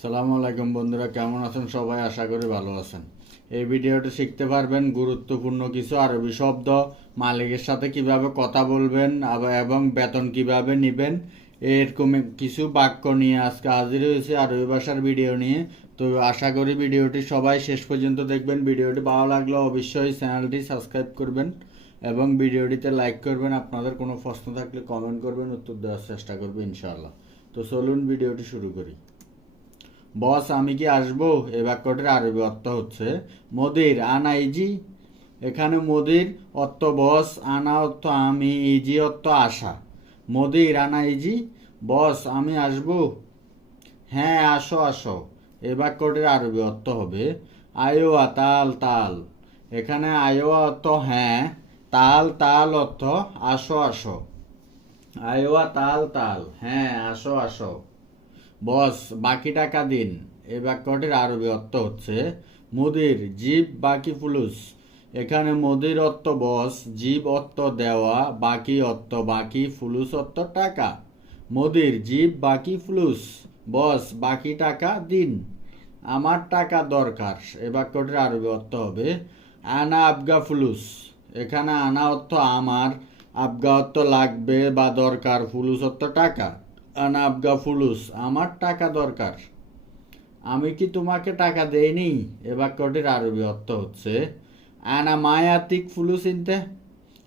সালামু আলাইকুম বন্ধুরা, কেমন আছেন সবাই? আশা করি ভালো আছেন। এই ভিডিওটি শিখতে পারবেন গুরুত্বপূর্ণ কিছু আরবি শব্দ, মালিকের সাথে কীভাবে কথা বলবেন এবং বেতন কীভাবে নেবেন। এরকম কিছু বাক্য নিয়ে আজকে হাজির হয়েছে আরবি ভাষার ভিডিও নিয়ে। তো আশা করি ভিডিওটি সবাই শেষ পর্যন্ত দেখবেন। ভিডিওটি ভালো লাগলে অবশ্যই চ্যানেলটি সাবস্ক্রাইব করবেন এবং ভিডিওটিতে লাইক করবেন। আপনাদের কোনো প্রশ্ন থাকলে কমেন্ট করবেন, উত্তর দেওয়ার চেষ্টা করবেন ইনশাআল্লাহ। তো চলুন ভিডিওটি শুরু করি। বস, আমি কি আসব? এ বাক্যটির আরবি অর্থ হচ্ছে, মোদির। আনা ইজি? এখানে মোদির অর্থ বস, আনা অর্থ আমি, ইজি অর্থ আশা। মোদির, আনা ইজি? বস, আমি আসব? হ্যাঁ আসো আসো। এ বাক্যটির আরবি অর্থ হবে, আয়োয়া, তাল তাল। এখানে আয়োয়া অর্থ হ্যাঁ তাল তাল অর্থ আসো আসো। আয়োয়া, তাল তাল। হ্যাঁ আসো আসো। বস, বাকি টাকা দিন। এই বাক্যটির আরবি অর্থ হচ্ছে, মুদির, জীব, বাকি ফুলুস এখানে মুদির অর্থ, বস, জীব অর্থ দেওয়া, বাকি অর্থ, বাকি ফুলুস অর্থ টাকা। মুদির, জীব, বাকি ফুলুস বস, বাকি টাকা দিন। আমার টাকা দরকার। এ বাক্যটির আরবি অর্থ হবে, আনা আবগা ফুলুস এখানে আনা অর্থ আমার, আবগা অর্থ লাগবে বা দরকার ফুলুস অর্থ টাকা। আনা ফুলুস, আমার টাকা দরকার। আমি কি তোমাকে টাকা দেইনি? এ বাক্যটির আরবি অর্থ হচ্ছে, আনা মায় আতিক ফুলুস ইনতে?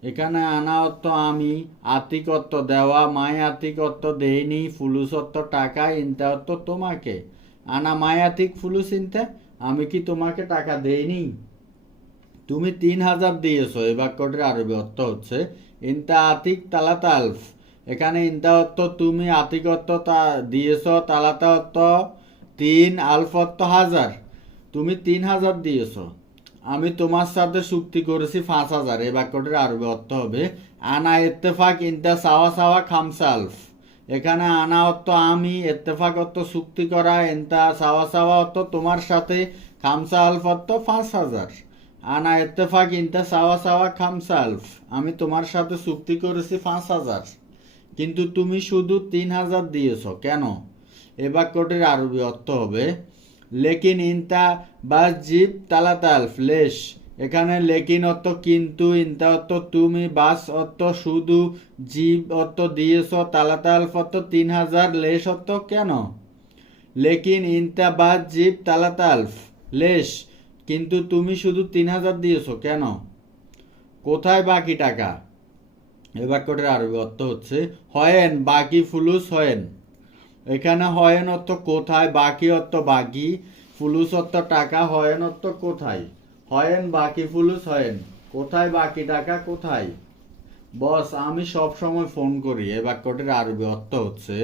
এখানে আনা অর্থ আমি, আতিক অর্থ দেওয়া, মায় আতিক অর্থ দেইনি, ফুলুস অর্থ টাকা, ইনতে অর্থ তোমাকে। আনা মায় আতিক ফুলুস ইনতে? আমি কি তোমাকে টাকা দেইনি? তুমি তিন হাজার দিয়েছ। এই বাক্যটির আরবি অর্থ হচ্ছে, ইনতা আতিক তালাতা আলফ। এখানে অর্থ তুমি আতিক অর্থ তা দিয়েছ তালাতা অর্থ তিন আলফ অর্থ হাজার। তুমি তিন হাজার দিয়েছ। আমি তোমার সাথে চুক্তি করেছি পাঁচ হাজার। এই বাক্যটির আরবি অর্থ হবে, আনা ইত্তেফাক ইনতা সাওয়া সাওয়া খামসা আলফ। এখানে আনা অর্থ আমি, ইত্তেফাক অর্থ চুক্তি করা ইনতা সাওয়া সাওয়া অর্থ তোমার সাথে, খামসা আলফ অর্থ পাঁচ হাজার। আনা ইত্তেফাক ইনতা সাওয়া সাওয়া খামসা আলফ। আমি তোমার সাথে চুক্তি করেছি পাঁচ হাজার। কিন্তু তুমি শুধু তিন হাজার দিয়েছ, কেন? এ বাক্যটির আরবি অর্থ হবে, লেকিন ইনতা বা জিব তালাতাল ফ্লেশ এখানে লেকিন অর্থ কিন্তু ইনতা অর্থ তুমি বাস অর্থ শুধু জীব অর্থ দিয়েছ তালাতাল অর্থ তিন হাজার লেশ অর্থ কেন? লেকিন ইনতা বা জিব তালাতালফ লেশ কিন্তু তুমি শুধু তিন হাজার দিয়েছ কেন? কোথায় বাকি টাকা? এ বাক্যটির আরবি অর্থ হচ্ছে, হয়েন বাকি ফুলুস হয়েন। এখানে হয়েন অর্থ কোথায় বাকি অর্থ বাকি ফুলুস অর্থ টাকা, হয়েন অর্থ কোথায়? হয়েন বাকি ফুলুস হয়েন। কোথায় বাকি টাকা, কোথায়? বস, আমি সব সময় ফোন করি এ বাক্যটির আরবি অর্থ হচ্ছে,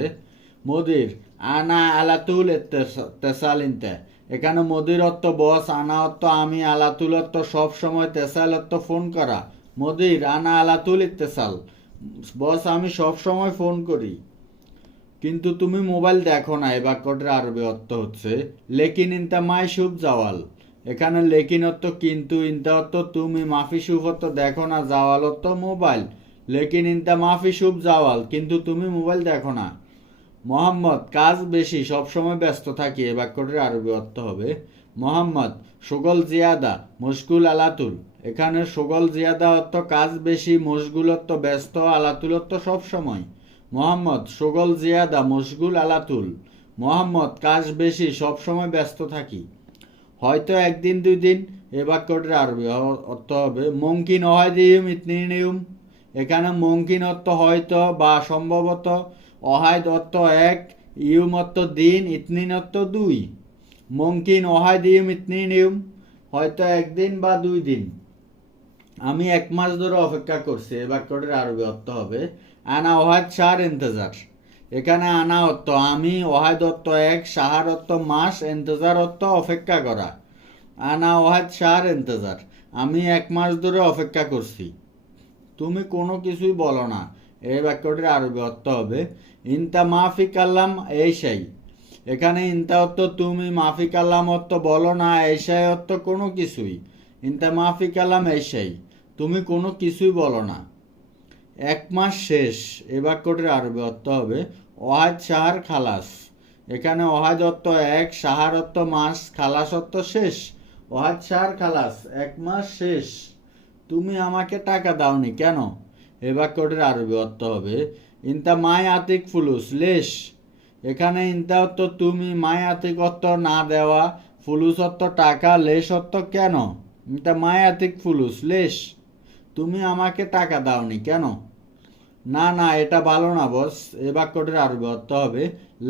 মোদির, আনা আলাতুল তেসালিনতে। এখানে মোদির অর্থ বস, আনা অর্থ আমি, আলাতুল অর্থ সব সময় তেসাল অর্থ ফোন করা। মোদির আনা আলাতুল ইত্তেসাল। বস, আমি সব সময় ফোন করি। কিন্তু তুমি মোবাইল দেখো না এই বাক্যটির আরবি অর্থ হচ্ছে, লেকিন ইনতা মাই শুভ জাওয়াল। এখানে লেকিন অর্থ কিন্তু, ইনতা অর্থ তুমি, মাফি শুভ অর্থ দেখো না, জাওয়াল অর্থ মোবাইল। লেকিন ইনতা মাফি শুভ জাওয়াল, কিন্তু তুমি মোবাইল দেখো না। মোহাম্মদ, কাজ বেশি সবসময় ব্যস্ত থাকি, এ বাক্যটির আরবি অর্থ হবে, মোহাম্মদ, সুগল জিয়াদা, মুশকুল আলাতুল। এখানে সুগল জিয়াদা অর্থ কাজ বেশি মশগুল অর্থ ব্যস্ত আলাতুল অর্থ সবসময় মোহাম্মদ, সুগল জিয়াদা, মশগুল, আলাতুল। মোহাম্মদ, কাজ বেশি সবসময় ব্যস্ত থাকি। হয়তো একদিন, দুই দিন, এ বাক্যটির আরবি অর্থ হবে, মঙ্কিন অহাদিউম ইতনিউম এখানে মঙ্কিন অর্থ হয়তো বা সম্ভবত অহায়দ অর্থ এক ইউম দিন, ইতনিন দুই। মঙ্কিন অহায়দ ইউম ইতনিন ইউম হয়তো একদিন বা দুই দিন। আমি এক মাস ধরে অপেক্ষা করছি, এই বাক্যটির আরবি অর্থ হবে, আনা ওহাদ শাহর ইন্তজার। এখানে আনা অর্থ, আমি ওহাদ অর্থ এক সাহার অর্থ মাস, ইন্তজার অর্থ অপেক্ষা করা। আনা ওহাদ শাহর ইন্তজার, আমি এক মাস ধরে অপেক্ষা করছি। তুমি কোনো কিছুই বলো না, এই বাক্যটির আরবি অর্থ হবে, ইনতা মাফি কাল্লাম এইসাই এখানে ইনতা অর্থ, তুমি মাফি কাল্লাম অর্থ বলো না এইসাই অর্থ কোনো কিছুই। ইনতা মাফি কাল্লাম এইসাই তুমি কোনো কিছুই বলো না। এক মাস শেষ। এ বাক্যটির আরবি অর্থ হবে অহাজ শাহর খালাস। এখানে অহাদ অর্থ এক, সাহার অর্থ মাস, খালাস অর্থ শেষ। অহাদ সাহার খালাস, এক মাস শেষ। তুমি আমাকে টাকা দাওনি কেন? এ বাক্যটির আরবি অর্থ হবে, ইনতা মাই আতিক ফুলুস, লেশ। এখানে ইনতা অর্থ, তুমি মাই আতিক অর্থ না দেওয়া। ফুলুস অর্থ টাকা, লেশ অর্থ কেন? ইনতা মাই আতিক ফুলুস, লেশ। তুমি আমাকে টাকা দাওনি কেন? না না, এটা ভালো না, বস। এ বাক্যটির আরবি অর্থ হবে,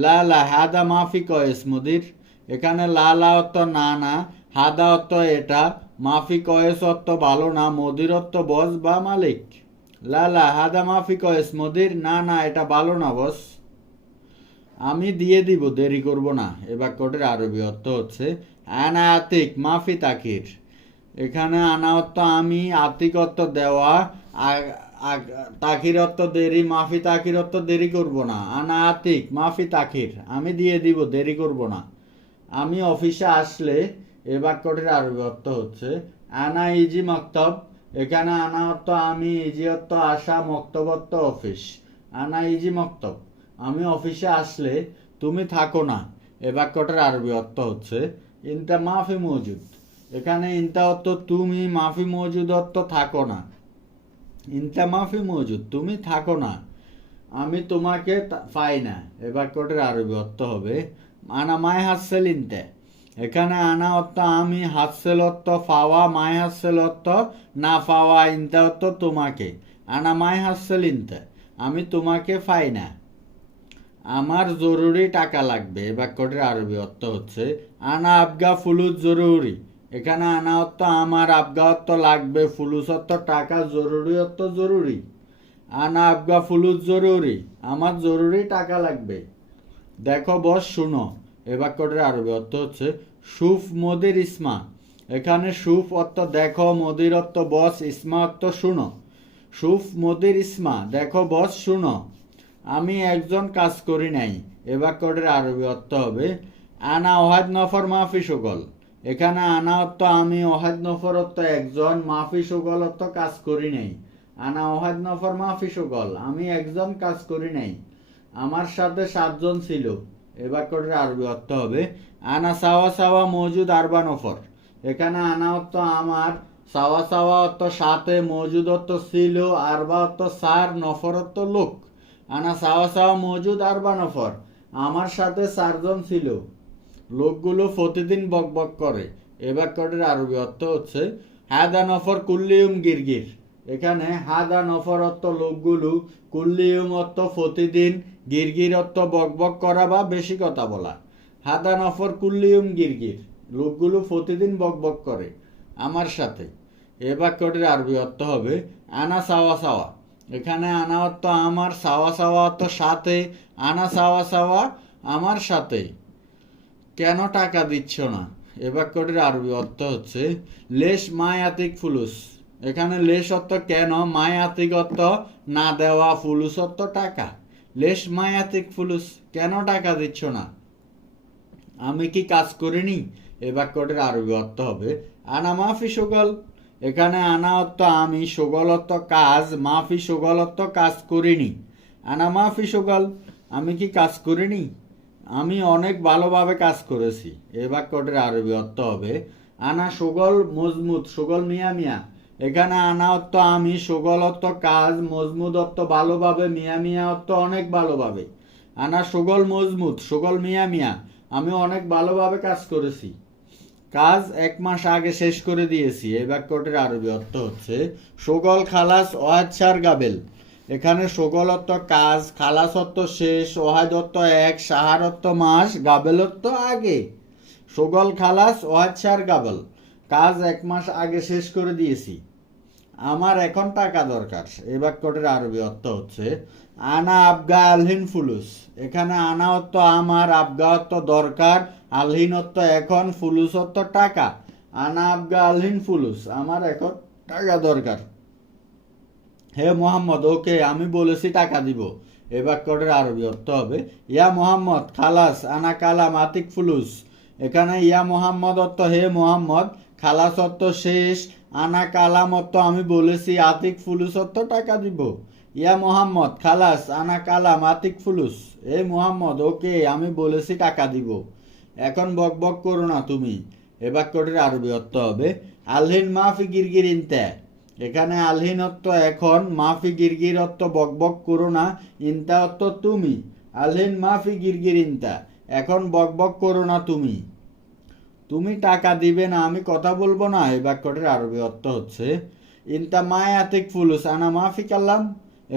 লা লা, হাদা মাফি কয়েস মুদির। এখানে লা লা অর্থ না না, হাদা অর্থ এটা মাফি কয়েস অর্থ ভালো না, মদির অর্থ বস বা মালিক। লা লা, হাদা মাফি কয়েস মদির, না না, এটা ভালো না, বস। আমি দিয়ে দিব, দেরি করব না। এ বাক্যটির আরবি অর্থ হচ্ছে আনা আতিক মাফি তাকির। এখানে অর্থ আমি অর্থ দেওয়া, আগ- দেরি, মাফি তাকির অর্থ দেরি করব না। আনা আতিক, মাফি তাকির, আমি দিয়ে দিব, দেরি করব না। আমি অফিসে আসলে এ বাক্যটির আরবি অর্থ হচ্ছে, আনা ইজি মক্তব, এখানে আনা অর্থ আমি ইজি অর্থ আসা মক্তব অর্থ অফিস। আনা ইজি মক্তব, আমি অফিসে আসলে তুমি থাকো না, এ বাক্যটার আরবি অর্থ হচ্ছে, ইনতা মাফি মজুদ। এখানে ইনতা তুমি মাফি মজুদ অর্থ থাকো না। ইনতা মাফি মজুদ, তুমি থাকো না। আমি তোমাকে পাই না। এ বাক্যটির আরবি অর্থ হবে, আনা মায় হাসেল ইনতে। এখানে আনা অর্থ আমি হাসেল অর্থ ফাওয়া, মায় হাসেল অর্থ না পাওয়া ইনতে অর্থ তোমাকে। আনা মায় হাসেল ইনতে, আমি তোমাকে পাই না। আমার জরুরি টাকা লাগবে, এ বাক্যটির আরবি অর্থ হচ্ছে, আনা আবগা ফুলুস জরুরি। এখানে আনা অর্থ আমার, আবগা অর্থ লাগবে, ফুলুস অর্থ টাকা, জরুরি অর্থ জরুরি। আনা, আবগা, ফুলুস জরুরি, আমার জরুরি টাকা লাগবে। দেখো বস, শুনো, এ বাক্যটির আরবি অর্থ হচ্ছে সুফ, মদির, ইসমা। এখানে সুফ অর্থ দেখো, মদির অর্থ বস, ইসমা অর্থ শুনো। সুফ, মদির, ইসমা, দেখো বস, শুনো। আমি একজন কাজ করি নাই, এ বাক্যটির আরবি অর্থ হবে, আনা ওহাদ নফর মাফি সুগল এখানে আনা অর্থ আমি ওহাদ নফর অর্থ একজন, মাফি সুগল অর্থ কাজ করি নাই। আনা ওহাদ নফর, মাফি সুগল, আমি একজন কাজ করি নাই। আমার সাথে সাতজন ছিল। এ বাক্যটির আরবি অর্থ হবে, আনা সাওয়া সাওয়া মজুদ আরবা নফর। এখানে আনা অর্থ আমার, সাওয়া সাওয়া অর্থ সাথে, মজুদ অর্থ ছিল, আরবা অর্থ সার, নফর অর্থ লোক। আনা সাওয়া সাওয়া মজুদ আরবা নফর। আমার সাথে চারজন ছিল। লোকগুলো প্রতিদিন বকবক করে। এ বাক্যটির আরবি অর্থ হচ্ছে, হাদা নফর কুল্লিউম গিরগির। এখানে, হাদা নফর অর্থ লোকগুলো কুল্লিউম অর্থ প্রতিদিন গিরগির অর্থ বকবক করা বা বেশি কথা বলা। হাদা নফর কুল্লিউম গিরগির। লোকগুলো প্রতিদিন বকবক করে আমার সাথে। এ বাক্যটির আরবি অর্থ হবে, আনা সাওয়া সাওয়া। এখানে, আনা অর্থ আমার, সাওয়া সাওয়া অর্থ সাথে, আনা সাওয়া সাওয়া আমার সাথে। কেন টাকা দিচ্ছ না? এ বাক্যটির আরবি অর্থ হচ্ছে, লেশ মায় আতিক ফুলুস। এখানে লেশ অর্থ কেন? মায় আতিক অর্থ না দেওয়া ফুলুস অর্থ টাকা। লেশ মায় আতিক ফুলুস, কেন টাকা দিচ্ছ না? আমি কি কাজ করিনি? এ বাক্যটির আরবি অর্থ হবে, আনা মাফি সুগল। এখানে আনা অর্থ আমি, সুগল অর্থ কাজ, মাফি সুগল অর্থ কাজ করিনি। আনা মাফি সুগল, আমি কি কাজ করিনি? আমি অনেক ভালোভাবে কাজ করেছি। এ বাক্যটির আরবি অর্থ হবে, আনা সুগল মজমুত সুগল মিয়া মিয়া। এখানে আনা অর্থ আমি, সুগল অর্থ কাজ মজমুত অর্থ ভালোভাবে, মিয়া মিয়া অর্থ অনেক ভালোভাবে। আনা সুগল মজমুত সুগল মিয়া মিয়া। আমি অনেক ভালোভাবে কাজ করেছি। কাজ এক মাস আগে শেষ করে দিয়েছি। এই বাক্যটির আরবি অর্থ হচ্ছে, সুগল খালাস ওয়াচ্ছার গাবেল। এখানে সুগল অর্থ কাজ খালাস অর্থ শেষ ওহাদ এক সাহারত্ব মাস গাবেলত্ব আগে। সুগল খালাস ওয়াচ্ছার গাবল। কাজ এক মাস আগে শেষ করে দিয়েছি। আমার এখন টাকা দরকার। এ বাক্যটির আরবি অর্থ হচ্ছে, আনা আবগা আলহিন ফুলুস। এখানে আনা অর্থ আমার, আবগা অর্থ দরকার, আলহিন অর্থ এখন, ফুলুস অর্থ টাকা। আনা আবগা আলহিন ফুলুস, আমার এখন টাকা দরকার। হে মোহাম্মদ, ওকে আমি বলেছি টাকা দিব। এ বাক্যটির আরবি অর্থ হবে, ইয়া মোহাম্মদ, খালাস, আনা কালাম, আতিক ফুলুস। এখানে ইয়া মোহাম্মদ অর্থ, হে মোহাম্মদ, খালাস অর্থ শেষ, আনা কালাম অর্থ আমি বলেছি, আতিক ফুলুস অর্থ টাকা দিব। ইয়া মোহাম্মদ, খালাস, আনা কালাম, আতিক ফুলুস। এ মোহাম্মদ, ওকে আমি বলেছি টাকা দিব। এখন বক বক করো না তুমি। এ বাক্যটির আরবি অর্থ হবে, আলহিন মাফি গিরগির ইনতে এখানে আলহিন অর্থ এখন, মাফি গিরগির অর্থ বক বক করো না ইনতা অর্থ তুমি। আলহিন, মাফি গিরগির ইনতা, এখন বক বক করো না তুমি। তুমি টাকা দিবে না, আমি কথা বলব না। এই বাক্যটির আরবি অর্থ হচ্ছে, ইনতা মায়াতিক ফুলুস, আনা মাফি কাল্লাম।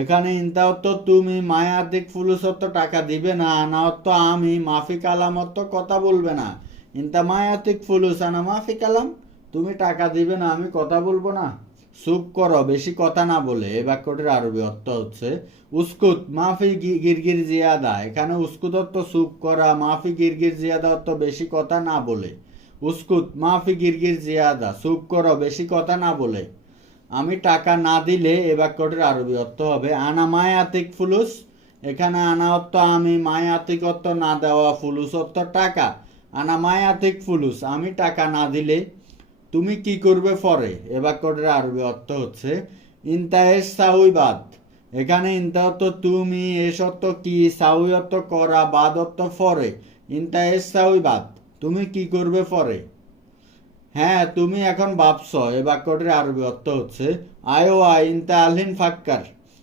এখানে ইনতা অর্থ তুমি, মায়াতিক ফুলুস অর্থ টাকা দিবে না, আনা অর্থ আমি, মাফি কালাম অর্থ কথা বলবে না। ইনতা মায়াতিক ফুলুস, আনা মাফি কালাম তুমি টাকা দিবে না, আমি কথা বলব না। চুপ করো, বেশি কথা না বলে। এই বাক্যটির আরবি অর্থ হচ্ছে, উস্কুত, মাফি গিরগির জিয়াদা। এখানে উস্কুত অর্থ চুপ করা, মাফি গিরগির জিয়াদা অর্থ বেশি কথা না বলে। উস্কুত, মাফি গিরগির জিয়াদা। চুপ করো, বেশি কথা না বলে। আমি টাকা না দিলে এ বাক্যটির আরবি অর্থ হবে, আনা মায়াতিক ফুলুস। এখানে আনা অর্থ, আমি মায়াতিক অর্থ না দেওয়া ফুলুস অর্থ টাকা। আনা মায়াতিক ফুলুস। আমি টাকা না দিলে তুমি কি করবে পরে এ বাক্যটির আরবি অর্থ হচ্ছে ইন্তায়েস সাউই বাদ। এখানে ইন্তা অর্থ তুমি এস অর্থ কি? সাউই অর্থ করা, বাদ অর্থ ফরে। সাউই বাদ। তুমি কি করবে পরে হ্যাঁ তুমি এখন ভাবছ, এ বাক্যটির আরবি অর্থ হচ্ছে আয়োয়া ইনতা আলহিন ফাক্কার।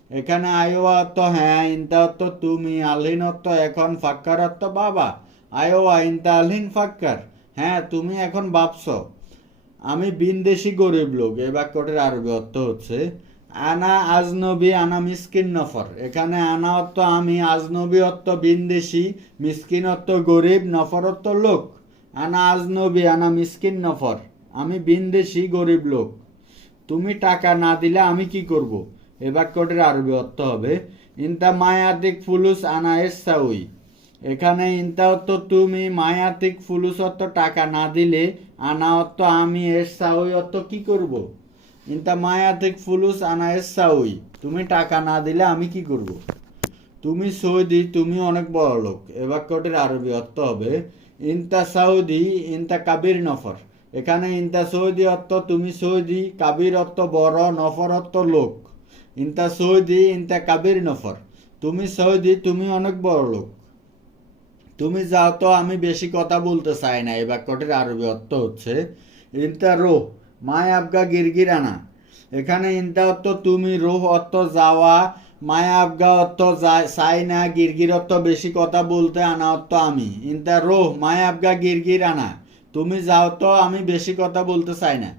এখানে আয়োয়া অর্থ হ্যাঁ ইনতা অর্থ তুমি, আলহিন অর্থ এখন ফাক্কার অর্থ বাবা। আয়োয়া ইনতা আলহিন ফাক্কার। হ্যাঁ তুমি এখন ভাবছ। আমি বিনদেশি গরিব লোক, এই বাক্যটির আরবি অর্থ হচ্ছে, আনা আজনবী, আনা মিসকিন নফর। এখানে আনা অর্থ আমি, আজনবী অর্থ বিনদেশি মিসকিন অর্থ গরিব, নফর অর্থ লোক। আনা আজনবী, আনা মিসকিন নফর। আমি বিনদেশি গরিব লোক। তুমি টাকা না দিলে আমি কি করব? এ বাক্যটির আরবি অর্থ হবে, ইনতা মায়াতিক ফুলুস আনা এসাউই এখানে ইনতা অর্থ তুমি মায়াতিক ফুলুস অর্থ টাকা না দিলে আনা অর্থ আমি এসাউই অর্থ কি করব? ইনতা মায়াতিক ফুলুস, আনা এসাউই তুমি টাকা না দিলে আমি কি করব? তুমি সৌদি, তুমি অনেক বড় লোক। এ বাক্যটির আরবি অর্থ হবে, ইনতা সৌদি ইনতা কাবির নফর। এখানে ইনতা সৌদি অর্থ, তুমি সৌদি, কাবির অর্থ বড়, নফর অর্থ লোক। ইনতা সৌদি, ইনতা কাবির নফর। তুমি সৌদি, তুমি অনেক বড় লোক। তুমি যাও তো, আমি বেশি কথা বলতে চাই না। এই বাক্যটির আরবি অর্থ হচ্ছে, ইনতা রোহ, মায় আবগা গিরগির আনা এখানে ইনতা অর্থ, তুমি রোহ অর্থ যাওয়া, মায়া আবগা অর্থ চাই না, গিরগির অর্থ বেশি কথা বলতে আনা অর্থ আমি। ইনতা রোহ, মায়া আবগা গিরগির আনা তুমি যাও তো, আমি বেশি কথা বলতে চাই না।